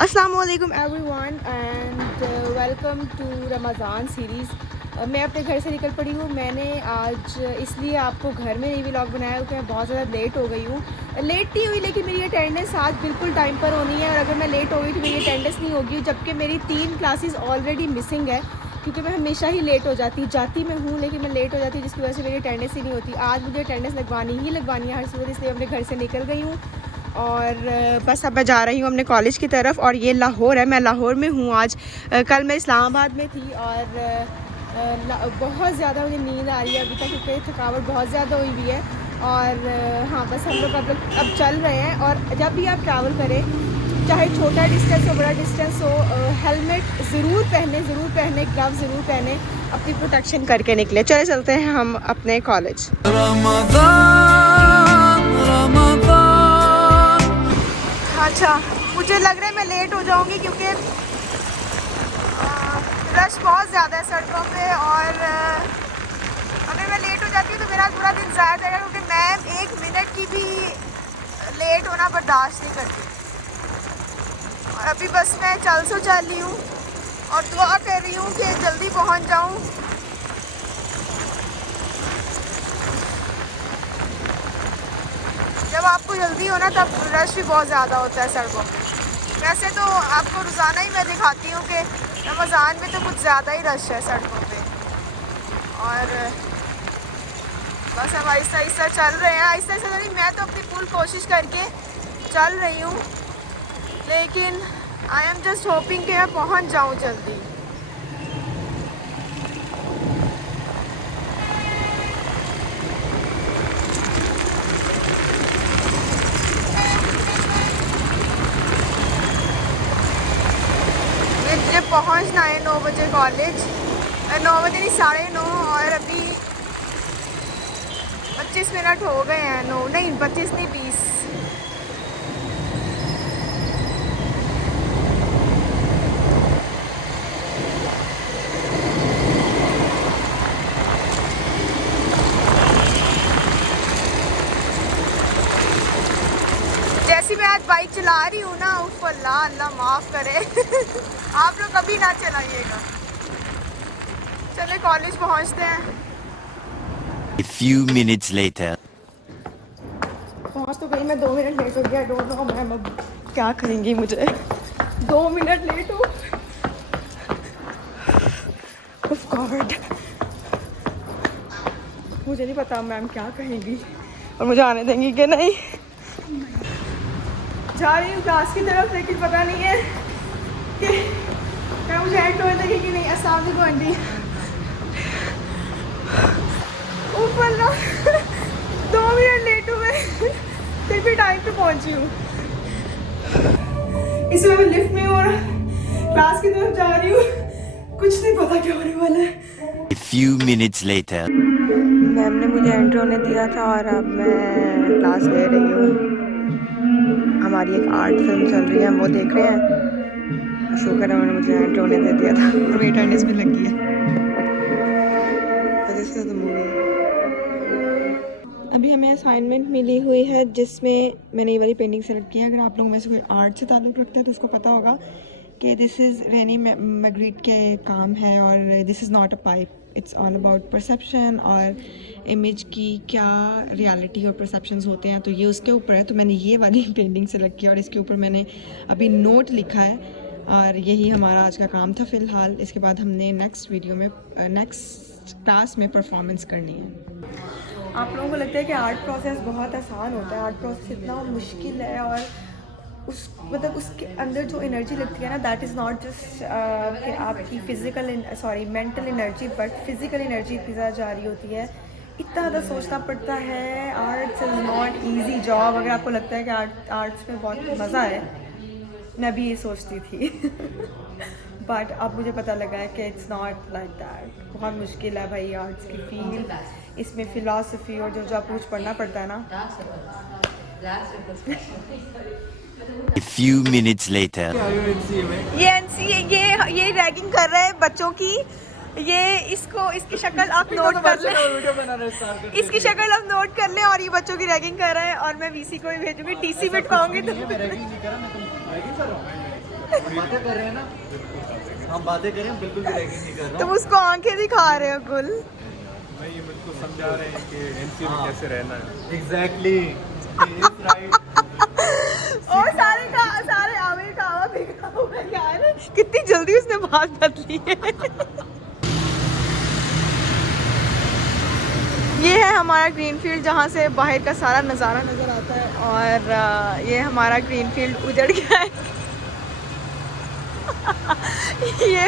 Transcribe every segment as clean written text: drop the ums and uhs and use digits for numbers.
अस्सलाम वालेकुम everyone and welcome to Ramzan series. मैं अपने घर से निकल पड़ी हूँ। मैंने आज इसलिए आपको घर में नहीं व्लॉग बनाया क्योंकि मैं बहुत ज़्यादा लेट हो गई हूँ। लेट नहीं हुई लेकिन मेरी अटेंडेंस आज बिल्कुल टाइम पर होनी है और अगर मैं लेट हो गई तो मेरी अटेंडेंस नहीं होगी, जबकि मेरी 3 क्लासेस ऑलरेडी मिसिंग है क्योंकि मैं हमेशा ही लेट हो जाती मैं हूँ लेकिन मैं लेट हो जाती जिसकी वजह से मेरी अटेंडेंस ही नहीं होती। आज मुझे अटेंडेंस लगवानी है हर सूरत, इसलिए अपने घर से निकल गई हूँ और बस अब मैं जा रही हूँ अपने कॉलेज की तरफ। और ये लाहौर है, मैं लाहौर में हूँ आज। कल मैं इस्लामाबाद में थी और बहुत ज़्यादा मुझे नींद आ रही है अभी तक क्योंकि थकावट बहुत ज़्यादा हुई हुई है। और हाँ बस हम लोग अब चल रहे हैं। और जब भी आप ट्रैवल करें, चाहे छोटा डिस्टेंस हो बड़ा डिस्टेंस हो, हेलमेट ज़रूर पहने, ग्लव ज़रूर पहने, अपनी प्रोटेक्शन करके निकले। चले चलते हैं हम अपने कॉलेज। अच्छा, मुझे लग रहा है मैं लेट हो जाऊंगी क्योंकि रश बहुत ज़्यादा है सड़कों पे और अगर मैं लेट हो जाती हूँ तो मेरा पूरा दिन ज़ाया जाएगा क्योंकि मैं 1 मिनट की भी लेट होना बर्दाश्त नहीं करती। और अभी बस मैं चल रही हूँ और दुआ कर रही हूँ कि जल्दी पहुँच जाऊँ। जब आपको जल्दी हो ना तब रश भी बहुत ज़्यादा होता है सड़कों पे। वैसे तो आपको रोज़ाना ही मैं दिखाती हूँ कि रमज़ान में तो कुछ ज़्यादा ही रश है सड़कों पे। और बस हम आहिस्ता आहिस्ता चल रहे हैं, आहिस्ता आहिस्ता नहीं, मैं तो अपनी फुल कोशिश करके चल रही हूँ लेकिन आई एम जस्ट होपिंग कि मैं पहुँच जाऊँ जल्दी। मुझे पहुंचना है 9 बजे कॉलेज, 9 बजे नहीं 9:30 और अभी 25 मिनट हो गए हैं। 9 नहीं 25 नहीं 20। जैसी मैं आज बाइक चला रही हूँ ना, उफ अल्लाह अल्लाह माफ़ करे आप लोग कभी ना चलाइएगा। चले कॉलेज पहुँचते हैं। A few minutes later. पहुँच तो गई मैं, 2 मिनट लेट हो गया। डोंट नो मैम अब क्या करेंगी मुझे, 2 मिनट लेट हो। ओह गॉड, मुझे नहीं पता मैम क्या कहेंगी और मुझे आने देंगी कि नहीं। जा रही हूँ क्लास की तरफ लेकिन पता नहीं है कि क्या मुझे एंड होने देगी कि नहीं। अस्सलाम वालेकुम आंटी। ऊपर ना 2 मिनट लेट हुए फिर भी टाइम पे पहुंची हूँ। इसमें मैं लिफ्ट में हूँ और क्लास की तरफ जा रही हूँ, कुछ नहीं पता क्या होने वाला है। A few minutes later. Ma'am ने मुझे एंट्री होने दिया था और अब मैं क्लास ले रही हूँ। हमारी एक आर्ट फिल्म चल रही है, हम वो देख रहे हैं। शुक्र है उन्होंने मुझे एंट्री होने दे दिया था और मेरी अटेंडेंस भी लगी है। This is the movie. अभी हमें असाइनमेंट मिली हुई है जिसमें मैंने ये वाली पेंटिंग सेलेक्ट की है। अगर आप लोगों में से कोई आर्ट से ताल्लुक़ रखता है तो उसको पता होगा कि दिस इज़ रेनी मैग्रिट के काम है और this is not a pipe, it's all about perception और इमेज की क्या रियलिटी और परसेप्शंस होते हैं, तो ये उसके ऊपर है। तो मैंने ये वाली पेंटिंग सेलेक्ट किया और इसके ऊपर मैंने अभी नोट लिखा है और यही हमारा आज का काम था फ़िलहाल। इसके बाद हमने नेक्स्ट वीडियो में नेक्स्ट क्लास में परफॉर्मेंस करनी है। आप लोगों को लगता है कि आर्ट प्रोसेस बहुत आसान होता है, आर्ट प्रोसेस इतना मुश्किल है और उसके अंदर जो एनर्जी लगती है ना, दैट इज़ नॉट जस्ट कि आपकी mental energy, but physical energy इतनी ज़्यादा जा रही होती है, इतना ज़्यादा सोचना पड़ता है। Arts is not easy job. अगर आपको लगता है कि आर्ट्स में बहुत मज़ा है, मैं भी ये सोचती थी बट अब मुझे पता लगा है कि इट्स नॉट लाइक दैट। बहुत मुश्किल है भाई आर्ट्स की फील्ड, इसमें फ़िलासफ़ी और जो कुछ पढ़ना पड़ता है ना। A few minutes later. ये रैगिंग कर रहे हैं बच्चों की। ये इसकी शक्ल आप नोट कर लें, इसकी शक्ल आप नोट कर लें। और ये बच्चों की रैगिंग कर रहे हैं और मैं वीसी को भी भेजूंगी, टीसी बिटवाऊंगी तो बातें कर रहे हैं ना, हम बातें करें, बिल्कुल भी रैगिंग नहीं कर रहा। तुम उसको आंखें दिखा रहे हो गुल। नहीं, ये मुझको समझा रहे हैं कि एनसी में कैसे रहना है। Exactly, right. और सारे आमिर का आवा बिखरा हुआ है यार, कितनी जल्दी उसने बात बदली है। ये है हमारा ग्रीन फील्ड जहाँ से बाहर का सारा नज़ारा नज़र आता है, और ये हमारा ग्रीन फील्ड उजड़ गया है। ये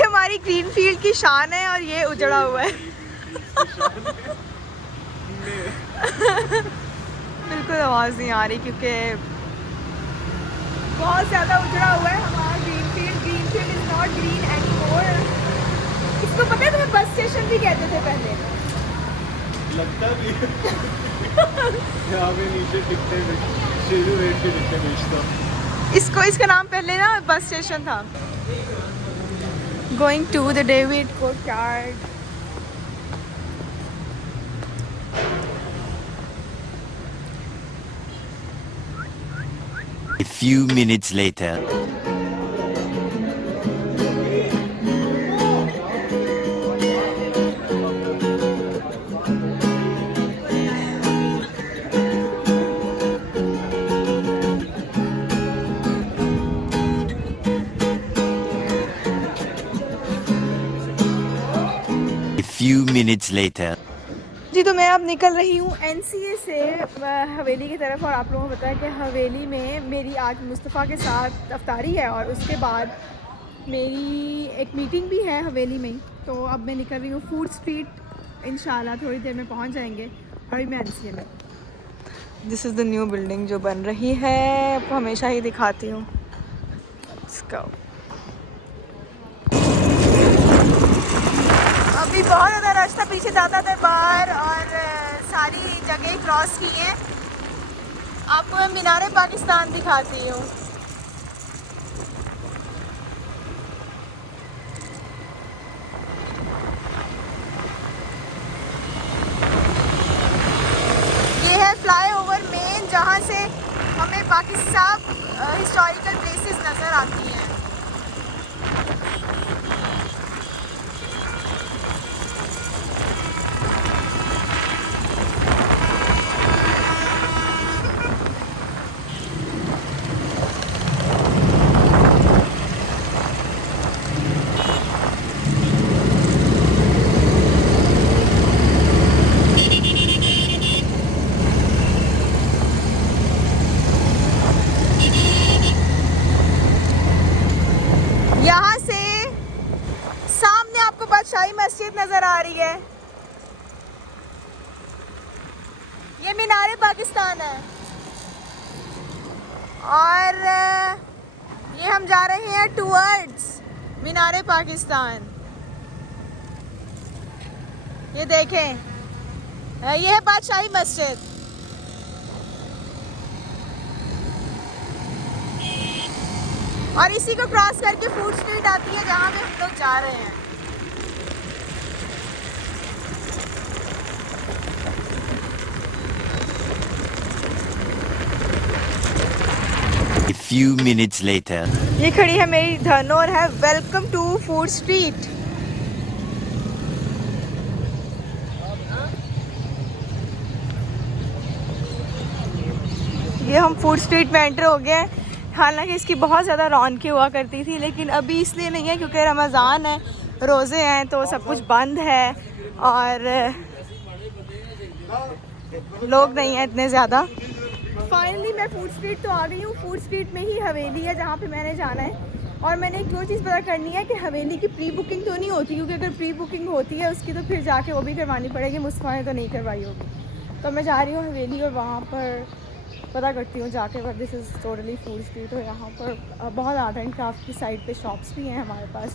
हमारी ग्रीन फील्ड की शान है और ये उजड़ा हुआ है। बिल्कुल आवाज़ नहीं आ रही क्योंकि बहुत ज़्यादा उजड़ा हुआ है हमारा green field. Green field is not green anymore. इसको पता है तुम्हें बस स्टेशन भी कहते थे पहले। लगता भी यहाँ पे नीचे दिखते शेरू रेट के दिखते बेचता। इसका नाम पहले ना बस स्टेशन था। Going to the David courtyard. A few minutes later. A few minutes later. जी तो मैं अब निकल रही हूँ NCA से हवेली की तरफ, और आप लोगों को पता है कि हवेली में मेरी आज मुस्तफ़ा के साथ अफ्तारी है और उसके बाद मेरी एक मीटिंग भी है हवेली में ही। तो अब मैं निकल रही हूँ फूड स्ट्रीट। इंशाल्लाह थोड़ी देर में पहुँच जाएंगे। अभी मैं NCA में। This is the new building जो बन रही है, आपको हमेशा ही दिखाती हूँ। इसका अभी बहुत ज़्यादा रास्ता पीछे जाता था बाहर, और सारी जगह क्रॉस की है। आपको मैं मीनार पाकिस्तान दिखाती हूँ। ये है फ्लाईओवर मेन, जहाँ से हमें पाकिस्तान हिस्टोरिकल प्लेसेस नज़र आती हैं। यहाँ से सामने आपको बादशाही मस्जिद नज़र आ रही है। ये मीनार पाकिस्तान है, और ये हम जा रहे हैं टूवर्ड्स मीनार पाकिस्तान। ये देखें, ये है बादशाही मस्जिद। और इसी को क्रॉस करके फूड स्ट्रीट आती है जहाँ पे हम लोग जा रहे हैं। A few minutes later. ये खड़ी है मेरी धनो और है वेलकम टू फूड स्ट्रीट। ये हम फूड स्ट्रीट में एंटर हो गए हैं। हालांकि इसकी बहुत ज़्यादा रौनकें हुआ करती थी, लेकिन अभी इसलिए नहीं है क्योंकि रमज़ान है, रोज़े हैं, तो सब कुछ बंद है और लोग नहीं हैं इतने ज़्यादा। फाइनली मैं फूड स्ट्रीट तो आ गई हूँ। फूड स्ट्रीट में ही हवेली है जहाँ पे मैंने जाना है, और मैंने एक दो चीज़ पता करनी है कि हवेली की प्री बुकिंग तो नहीं होती, क्योंकि अगर प्री बुकिंग होती है उसकी तो फिर जाके वो भी करवानी पड़ेगी। मुस्तफ़ा ने तो नहीं करवाई होगी, तो मैं जा रही हूँ हवेली और वहाँ पर पता करती हूँ जाके। पर this is totally food street, और यहाँ पर बहुत आर्ट एंड क्राफ्ट की साइड पे शॉप्स भी हैं हमारे पास,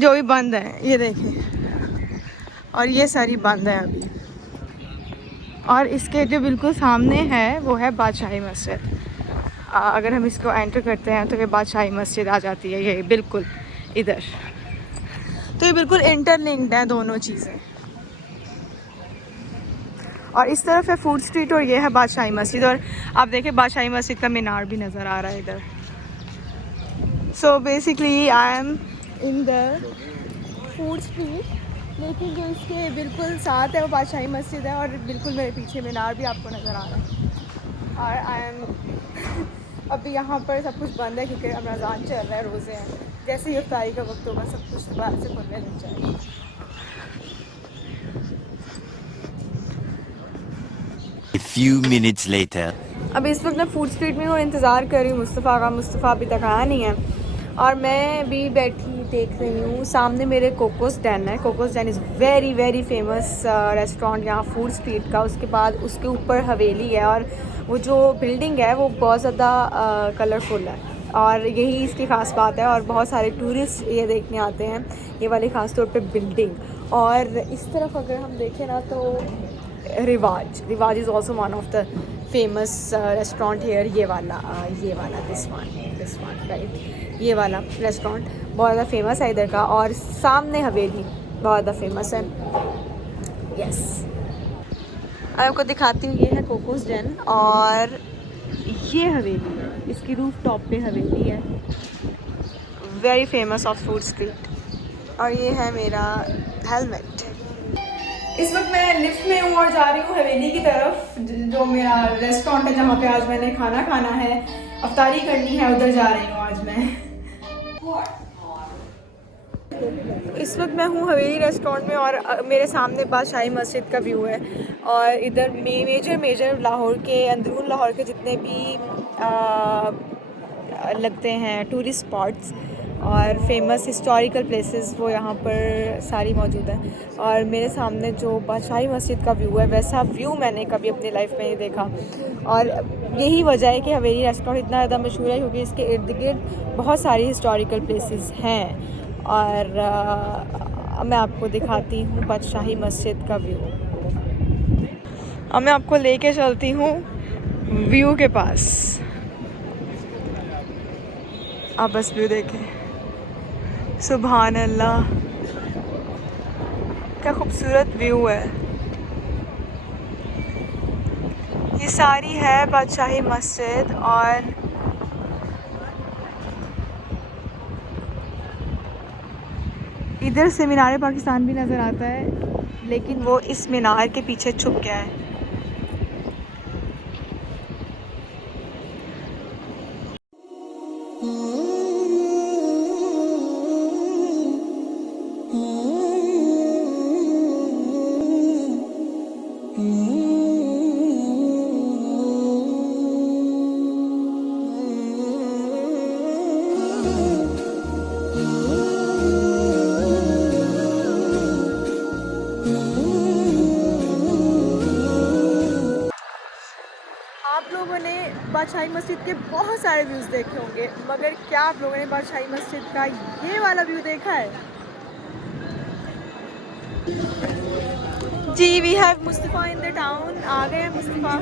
जो भी बंद है। ये देखिए, और ये सारी बंद है अभी। और इसके जो बिल्कुल सामने है वो है बादशाही मस्जिद। अगर हम इसको एंटर करते हैं तो ये बादशाही मस्जिद आ जाती है, ये बिल्कुल इधर। तो ये बिल्कुल इंटरलिंक्ड है दोनों चीज़ें। और इस तरफ है फूड स्ट्रीट और ये है बादशाही मस्जिद। और आप देखें बादशाही मस्जिद का मीनार भी नज़र आ रहा है इधर। So basically I am in the food street, लेकिन जो इसके बिल्कुल साथ है वो बादशाही मस्जिद है और बिल्कुल मेरे पीछे मीनार भी आपको नज़र आ रहा है। और आई एम अभी यहाँ पर सब कुछ बंद है क्योंकि रमज़ान चल रहा है, रोज़े हैं। जैसे ही इफ्तारी का वक्त होगा सब कुछ दोबारा से खुलने लग जाएगा। A few minutes later. अब इस वक्त मैं फूड स्ट्रीट में हूँ और इंतज़ार कर रही हूँ मुस्तफ़ा का। मुस्तफ़ा अभी तक आया नहीं है और मैं भी बैठी देख रही हूँ। सामने मेरे कोकोस डैन है। Cocos Dan is very very famous restaurant यहाँ फूड स्ट्रीट का। उसके बाद उसके ऊपर हवेली है और वो जो बिल्डिंग है वो बहुत ज़्यादा कलरफुल है और यही इसकी ख़ास बात है। और बहुत सारे टूरिस्ट ये देखने आते हैं, ये वाली ख़ास तौर पे बिल्डिंग। और इस तरफ अगर हम देखें ना तो Riwaz is also one of the famous restaurant here. ये वाला दिस वन राइट, ये वाला रेस्टोरेंट बहुत ज़्यादा फेमस है इधर का। और सामने हवेली बहुत ज़्यादा फेमस है। यस, आपको दिखाती हूँ। ये है कोकोस डैन और ये हवेली है, इसकी रूफ टॉप पे हवेली है, very famous of food street. और ये है मेरा हेलमेट। इस वक्त मैं लिफ्ट में हूँ और जा रही हूँ हवेली की तरफ, जो मेरा रेस्टोरेंट है जहाँ पे आज मैंने खाना खाना है, अफ्तारी करनी है, उधर जा रही हूँ आज मैं। इस वक्त मैं हूँ हवेली रेस्टोरेंट में और मेरे सामने बादशाही मस्जिद का व्यू है। और इधर मेजर लाहौर के, अंदरून लाहौर के जितने भी लगते हैं टूरिस्ट स्पॉट्स और फेमस हिस्टोरिकल प्लेसेस, वो यहाँ पर सारी मौजूद हैं। और मेरे सामने जो बादशाही मस्जिद का व्यू है, वैसा व्यू मैंने कभी अपनी लाइफ में नहीं देखा। और यही वजह है कि हवेली रेस्टोरेंट इतना ज़्यादा मशहूर है क्योंकि इसके इर्द गिर्द बहुत सारी हिस्टोरिकल प्लेसेस हैं। और मैं आपको दिखाती हूँ बादशाही मस्जिद का व्यू। अब मैं आपको लेके चलती हूँ व्यू के पास। आप बस व्यू देखें, सुभान अल्लाह, क्या खूबसूरत व्यू है। ये सारी है बादशाही मस्जिद और इधर से मीनार पाकिस्तान भी नज़र आता है, लेकिन वो इस मीनार के पीछे छुप गया है। आप लोगों ने बादशाही मस्जिद के बहुत सारे व्यूज़ देखे होंगे, मगर क्या आप लोगों ने बादशाही मस्जिद का ये वाला व्यू देखा है? जी, we have Mustafa in the town. आ गए हैं मुस्तफ़ा।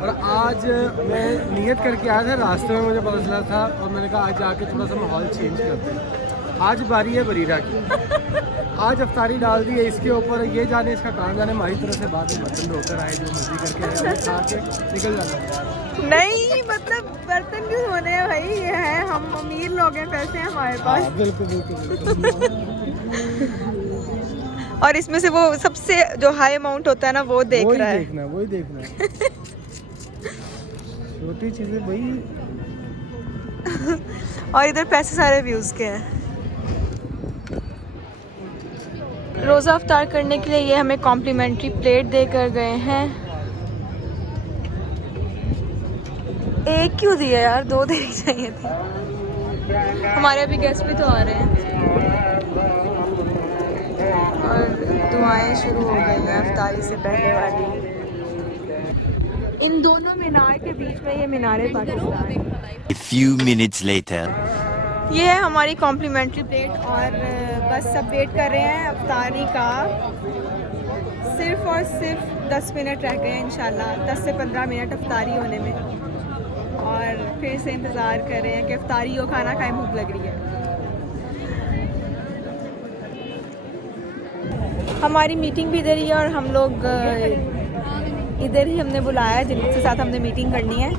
और आज मैं नियत करके आया था, रास्ते में मुझे पता चला था और मैंने कहा आज जाके थोड़ा सा माहौल चेंज करते हैं। आज बारी है बरीरा की, आज अफ्तारी डाल दी है इसके ऊपर। ये जाने इसका काम जाने, हमारी तरफ से बाद में बर्तन धोकर आए, जो मर्जी करके आए, खा के निकल जाना। नहीं, मतलब बर्तन क्यों धोने हैं भाई, ये है, हम अमीर लोग हैं, पैसे हैं हमारे पास। बिल्कुल बिल्कुल। और इसमें से वो सबसे जो हाई अमाउंट होता है ना, वो देख रहा है। वही देखना छोटी चीजें वही। और इधर पैसे सारे व्यूज़ के हैं। रोज़ा अफ्तार करने के लिए ये हमें कॉम्प्लीमेंट्री प्लेट दे कर गए हैं। एक क्यों दिया यार, दो देनी चाहिए थी। हमारे अभी गेस्ट भी तो आ रहे हैं और दुआएं शुरू हो गई हैं अफ्तारी से पहले वाली। इन दोनों मीनार के बीच में ये मीनार Pakistan. A few minutes later. ये है हमारी कॉम्प्लीमेंट्री प्लेट और बस सब वेट कर रहे हैं अफ्तारी का। सिर्फ़ और सिर्फ 10 मिनट रह गए हैं इंशाल्लाह, 10 से 15 मिनट अफ्तारी होने में। और फिर से इंतज़ार कर रहे हैं कि अफ्तारी हो, खाना खाएं, भूख लग रही है। हमारी मीटिंग भी इधर ही है और हम लोग इधर ही हमने बुलाया जिनके साथ हमने मीटिंग करनी है,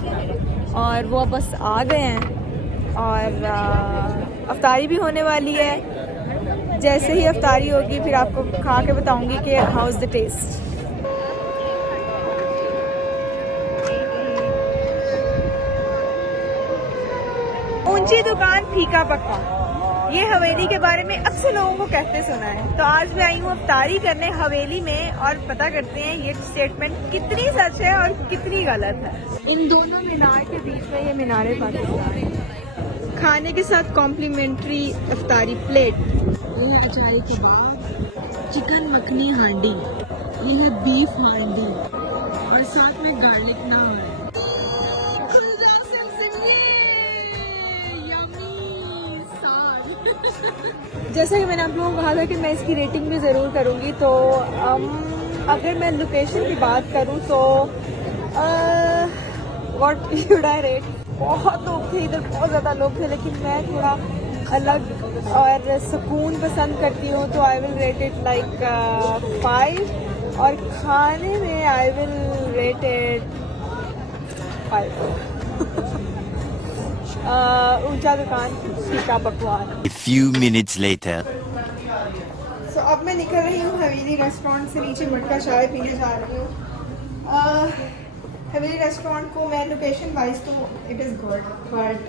और वो बस आ गए हैं। और अफ्तारी भी होने वाली है। जैसे ही अफ्तारी होगी फिर आपको खा के बताऊंगी कि हाउ इज़ द टेस्ट। ऊंची दुकान फीका पक्का, ये हवेली के बारे में अक्सर लोगों को कहते सुना है। तो आज मैं आई हूँ अफ्तारी करने हवेली में, और पता करते हैं ये स्टेटमेंट कितनी सच है और कितनी गलत है। इन दोनों मीनार के बीच में ये मीनारे पाकिस्तान है। खाने के साथ कॉम्प्लीमेंट्री अफ्तारी प्लेट, ये है अचारी कबाब, चिकन मखनी हांडी, ये है बीफ हांडी, और साथ में गार्लिक नान है। जैसा कि मैंने आप लोगों को कहा था कि मैं इसकी रेटिंग भी ज़रूर करूँगी, तो अगर मैं लोकेशन की बात करूँ तो व्हाट शुड आई रेट। बहुत लोग थे इधर, बहुत ज़्यादा लोग थे, लेकिन मैं थोड़ा अलग और सुकून पसंद करती हूँ, तो I will rate it like 5, और खाने में आई विल रेट इट 5। ऊंचा दुकान फीका पकवान। A few minutes later. So, अब मैं निकल रही हूँ हवेली रेस्टोरेंट से, नीचे मटका चाय पीने जा रही हूँ। हवेली रेस्टोरेंट को मैं लोकेशन वाइज तो it is good, but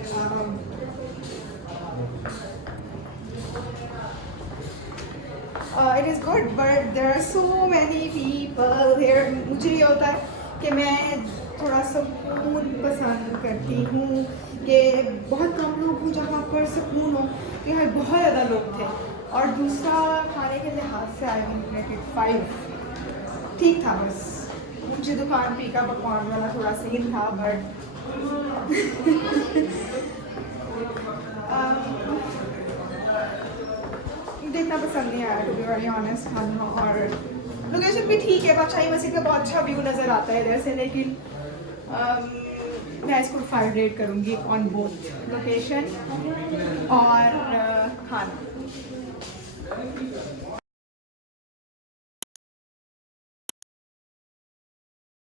it is good but there are so many people here. मुझे ये होता है कि मैं थोड़ा सुकून पसंद करती हूँ, कि बहुत कम लोग हो जहाँ पर सुकून हो। यहाँ बहुत ज़्यादा लोग थे, और दूसरा खाने के लिहाज से आई विल रेट इट 5। ठीक था, बस मुझे दुकान फीका पकवान वाला थोड़ा सीन था, बट मुझे इतना पसंद नहीं आया टू बी वेरी ऑनेस्ट खाना। और लोकेशन भी ठीक है, बादशाही मस्जिद का बहुत अच्छा व्यू नज़र आता है इधर से, लेकिन मैं इसको 5 रेट करूँगी ऑन बोथ लोकेशन और खाना।